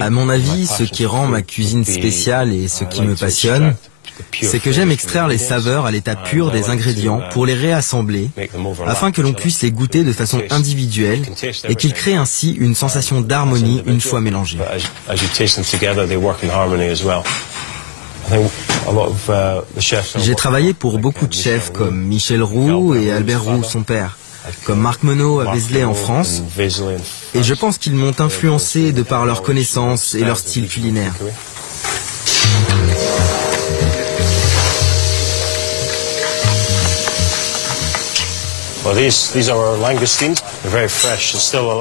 À mon avis, ce qui rend ma cuisine spéciale et ce qui me passionne, c'est que j'aime extraire les saveurs à l'état pur des ingrédients pour les réassembler afin que l'on puisse les goûter de façon individuelle et qu'ils créent ainsi une sensation d'harmonie une fois mélangés. J'ai travaillé pour beaucoup de chefs comme Michel Roux et Albert Roux, son père, comme Marc Menot à Vézelay en France, et je pense qu'ils m'ont influencé de par leurs connaissances et leur style culinaire.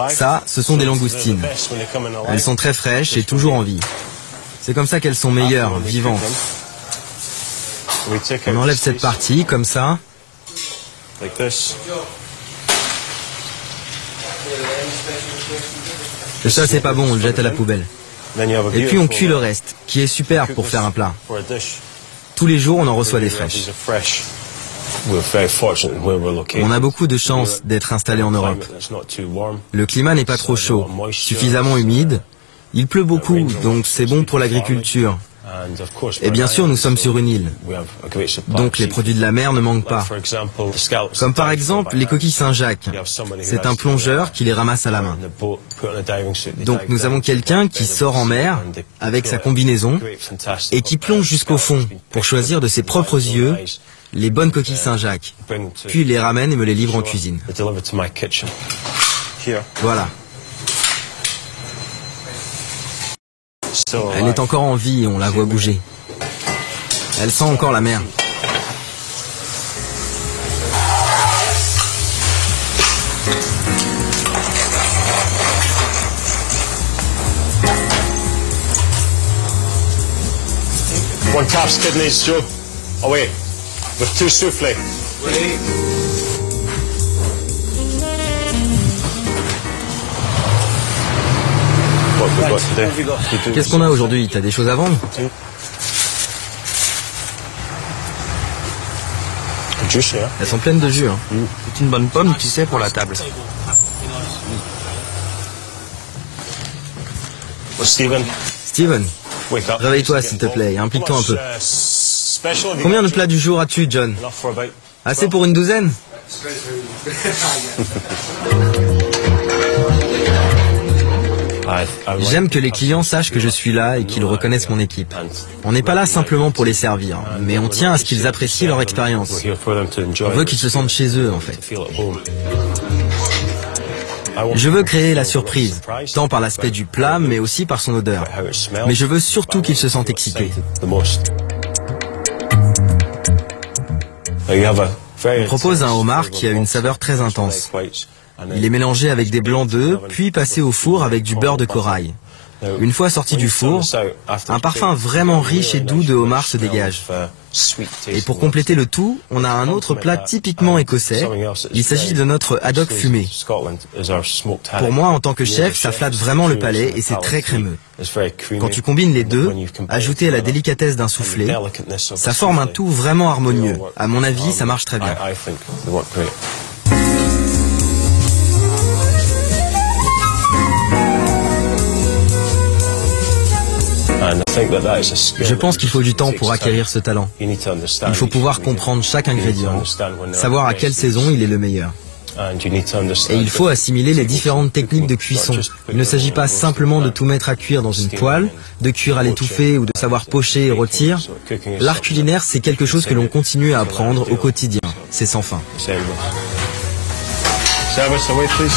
Ça, ce sont des langoustines. Elles sont très fraîches et toujours en vie. C'est comme ça qu'elles sont meilleures, vivantes. On enlève cette partie, comme ça. Et ça, c'est pas bon, on le jette à la poubelle. Et puis on cuit le reste, qui est super pour faire un plat. Tous les jours, on en reçoit des fraîches. On a beaucoup de chance d'être installé en Europe. Le climat n'est pas trop chaud, suffisamment humide. Il pleut beaucoup, donc c'est bon pour l'agriculture. Et bien sûr, nous sommes sur une île. Donc les produits de la mer ne manquent pas. Comme par exemple les coquilles Saint-Jacques. C'est un plongeur qui les ramasse à la main. Donc nous avons quelqu'un qui sort en mer avec sa combinaison et qui plonge jusqu'au fond pour choisir de ses propres yeux les bonnes coquilles Saint-Jacques. Puis il les ramène et me les livre en cuisine. Voilà. Elle est encore en vie, on la voit bouger. Elle sent encore la mer. One calf's kidneys, Joe. Away. With 2 soufflés. Qu'est-ce qu'on a aujourd'hui? T'as des choses à vendre? Elles sont pleines de jus. Hein. C'est une bonne pomme, tu sais, pour la table. Steven, réveille-toi s'il te plaît et implique-toi un peu. Combien de plats du jour as-tu, John? Assez pour une douzaine? J'aime que les clients sachent que je suis là et qu'ils reconnaissent mon équipe. On n'est pas là simplement pour les servir, mais on tient à ce qu'ils apprécient leur expérience. On veut qu'ils se sentent chez eux, en fait. Je veux créer la surprise, tant par l'aspect du plat, mais aussi par son odeur. Mais je veux surtout qu'ils se sentent excités. On propose un homard qui a une saveur très intense. Il est mélangé avec des blancs d'œufs, puis passé au four avec du beurre de corail. Une fois sorti du four, un parfum vraiment riche et doux de homard se dégage. Et pour compléter le tout, on a un autre plat typiquement écossais. Il s'agit de notre haddock fumé. Pour moi, en tant que chef, ça flatte vraiment le palais et c'est très crémeux. Quand tu combines les deux, ajouté à la délicatesse d'un soufflé, ça forme un tout vraiment harmonieux. À mon avis, ça marche très bien. Je pense qu'il faut du temps pour acquérir ce talent. Il faut pouvoir comprendre chaque ingrédient, savoir à quelle saison il est le meilleur. Et il faut assimiler les différentes techniques de cuisson. Il ne s'agit pas simplement de tout mettre à cuire dans une poêle, de cuire à l'étouffée ou de savoir pocher et rôtir. L'art culinaire, c'est quelque chose que l'on continue à apprendre au quotidien. C'est sans fin. Service away, please.